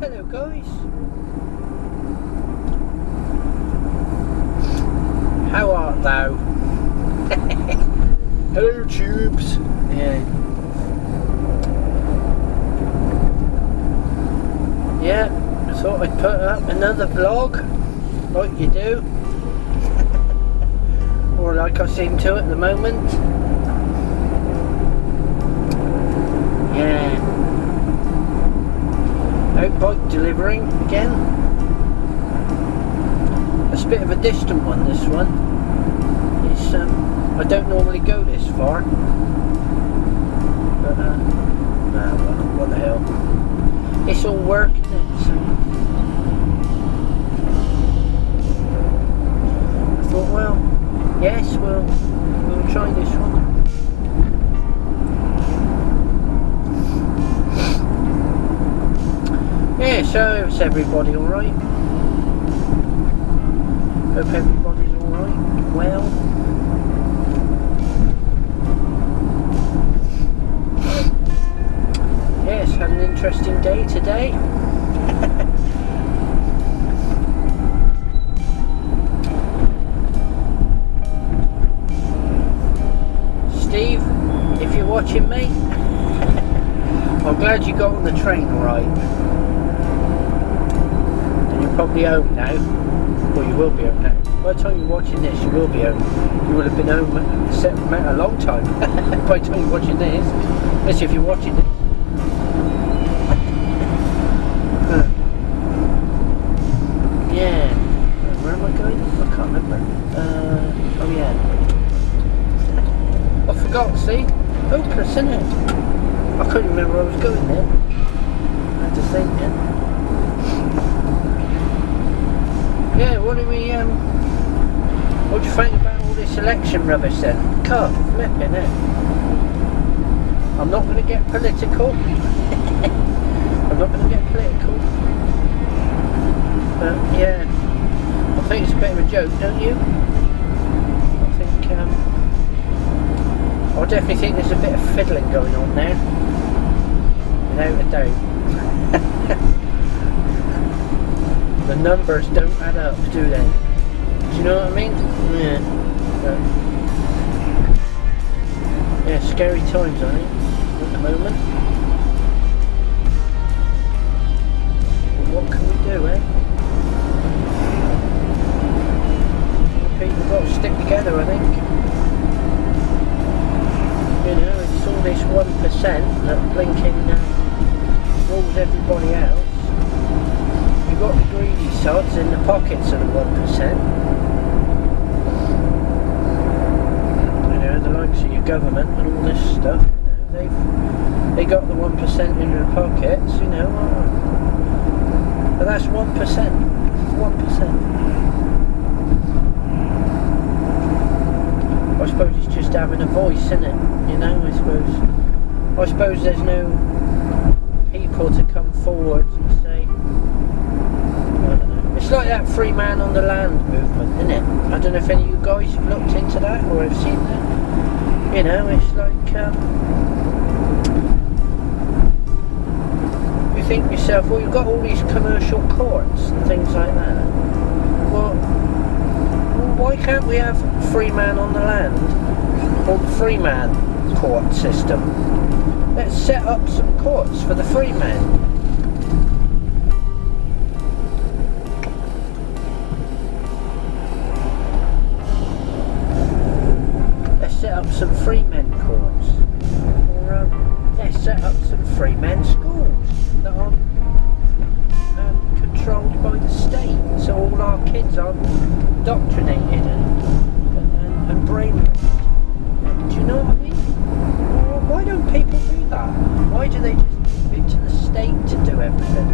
Hello guys. How art thou? Hello tubes. Yeah. Yeah, I thought I'd put up another vlog, like you do. Or like I seem to at the moment. Yeah. Out bike delivering again. It's a bit of a distant one, this one. It's I don't normally go this far. But nah, what the hell. It's all work, isn't it? So I thought, well, yes, we'll try this one. Yeah, so is everybody alright? Hope everybody's alright, well. Yes, had an interesting day today. Steve, if you're watching me, I'm glad you got on the train alright. Probably home now. Well, you will be home now. By the time you're watching this, you will be home. You will have been home a long time. By the time you're watching this, especially if you're watching this. Yeah. Where am I going? I can't remember. Oh yeah. I forgot. See, hopeless, isn't it? I couldn't remember where I was going there. I had to think. Yeah. Yeah, what do you think about all this election rubbish then? God, flipping it. I'm not going to get political. I'm not going to get political. But yeah, I think it's a bit of a joke, don't you? I definitely think there's a bit of fiddling going on there. Without a doubt. The numbers don't add up, do they? Do you know what I mean? Yeah. Yeah, scary times, I think, at the moment. But what can we do, eh? People got to stick together, I think. You know, it's all this 1% that blinking rules everybody out. Got the greedy sods in the pockets of the 1%. You know, the likes of your government and all this stuff. You know, they got the 1% in their pockets. You know, but that's 1%. 1%. I suppose it's just having a voice, isn't it? You know, I suppose there's no people to come forward and say. It's like that free man on the land movement, isn't it? I don't know if any of you guys have looked into that or have seen that. You know, it's like you think to yourself, well, you've got all these commercial courts and things like that. Well, why can't we have free man on the land or free man court system? Let's set up some courts for the free man. Some free men courts, or let's set up some free men schools that are controlled by the state, so all our kids are indoctrinated and brainwashed. Do you know what I mean? Well, why don't people do that? Why do they just leave it to the state to do everything?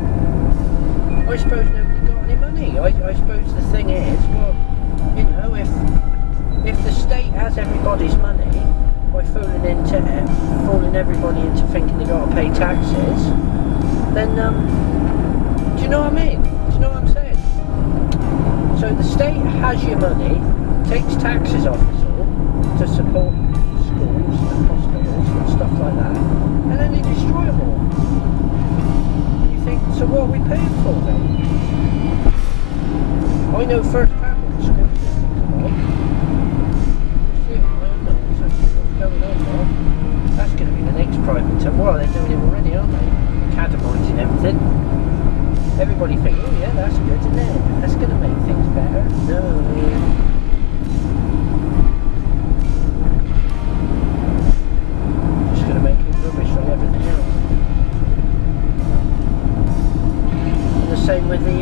I suppose nobody got any money. I suppose the thing is, well, you know, if the state has everybody's money by fooling everybody into thinking they've got to pay taxes, then do you know what I mean? Do you know what I'm saying? So the state has your money, takes taxes off us all to support schools and hospitals and stuff like that, and then they destroy them all. And you think, So what are we paying for then? I know firsthand what the school system's about. What's going on there? That's going to be the next private town. Well, they're doing it already, aren't they? Academicising everything. Everybody thinks, oh yeah, that's good, isn't it? That's going to make things better. No. Just going to make it rubbish like everything else. And the same with the,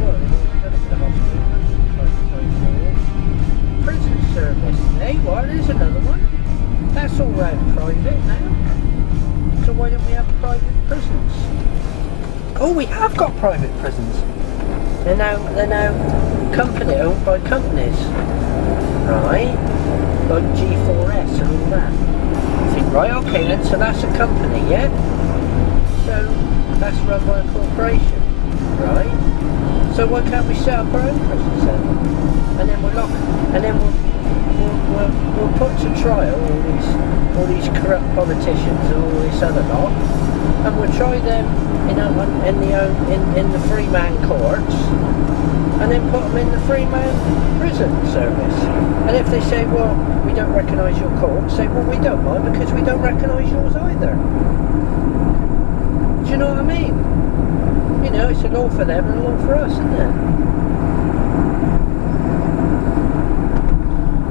well, the hospital. Prison service. Hey, well, there's another one. That's all round private now. So why don't we have private prisons? Oh, we have got private prisons. They're now owned by companies, right? Like G4S and all that. I think, right, okay then, so that's a company, yeah? So that's run by a corporation, right? So why can't we set up our own prisons then? And then we'll put to trial all these corrupt politicians and all this other lot, and we'll try them in the free man courts, and then put them in the free man prison service. And if they say, well, we don't recognise your court, say, well, we don't mind because we don't recognise yours either. Do you know what I mean? You know, it's a law for them and a law for us, isn't it?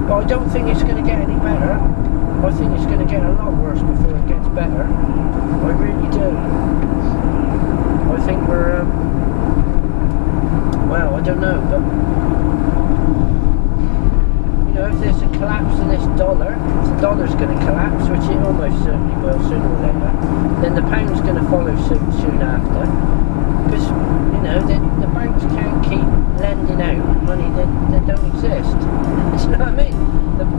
But I don't think it's going to get any better. I think it's going to get a lot worse before it gets better. I really do. I think we're, well, I don't know, but, you know, if there's a collapse in this dollar, if the dollar's going to collapse, which it almost certainly will sooner or later, then the pound's going to follow soon after. Because, you know, the banks can't keep lending out money that don't exist. Do you know what I mean?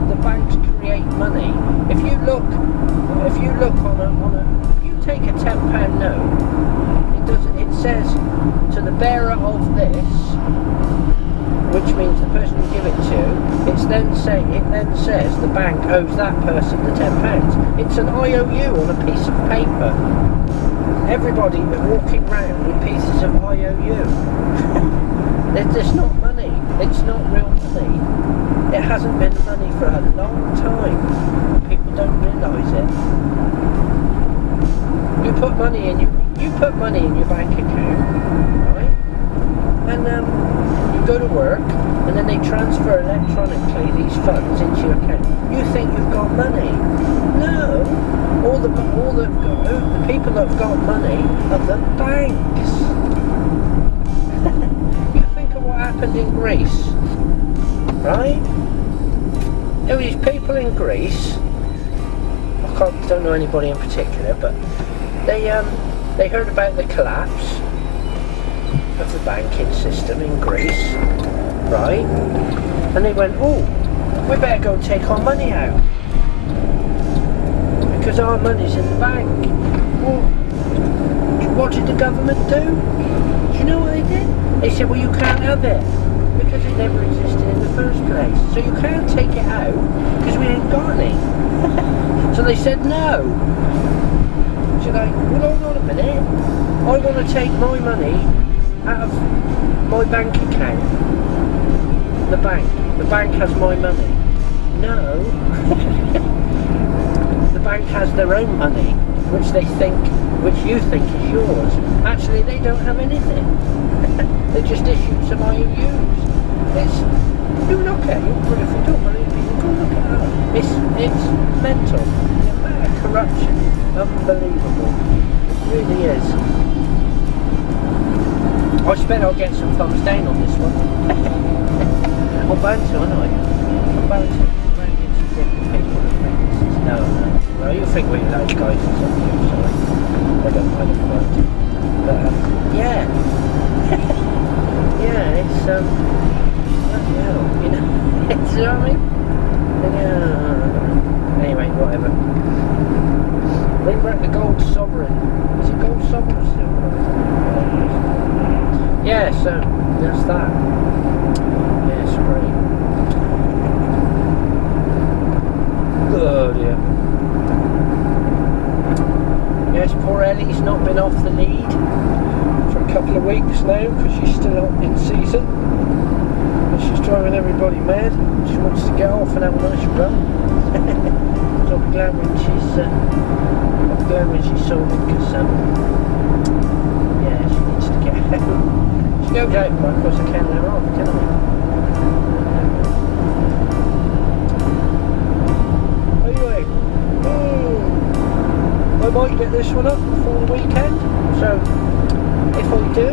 The banks create money. If you look on a, if you take a £10 note, it says to the bearer of this, which means the person you give it to, it then says the bank owes that person the £10. It's an IOU on a piece of paper. Everybody is walking around with pieces of IOU. It's not money. It's not real money. It hasn't been money for a long time. People don't realise it. You put money in your bank account, right? And you go to work, and then they transfer electronically these funds into your account. You think you've got money? No. All the people that have got money are the banks. You think of what happened in Greece, right? There were these people in Greece. I don't know anybody in particular, but they heard about the collapse of the banking system in Greece, right? And they went, oh, we better go and take our money out, because our money's in the bank. Well, what did the government do? Do you know what they did? They said, well, you can't have it, because it never existed in the first place. So you can't take it out, because we ain't got any. So they said no. So like, well, hold on a minute. I want to take my money out of my bank account. The bank has my money. No. The bank has their own money, which you think is yours. Actually, they don't have anything. They just issued some IOUs. You look at it, but if you don't believe me, you go look at it. It's mental. The amount of corruption, unbelievable. It really is. I expect I'll get some thumbs down on this one. I'm bound to, aren't I? I'm bound to. No, you think we're those guys or something, so I don't mind. But, yeah. Yeah, it's, you know, it's, you know what I mean? Yeah. Anyway, whatever. Then we're at the Gold Sovereign. Is it Gold Sovereign still? Yeah, so, that's that. Yeah, it's great. Oh dear. Yes, poor Ellie's not been off the lead. maid for a couple of weeks now because she's still not in season. And she's driving everybody mad. She wants to get off and have a nice run. So I'll be glad when she's sorted because yeah, she needs to get out. She goes out, but of course I can't let her off, can I? Anyway, I might get this one up before the weekend, so if I do,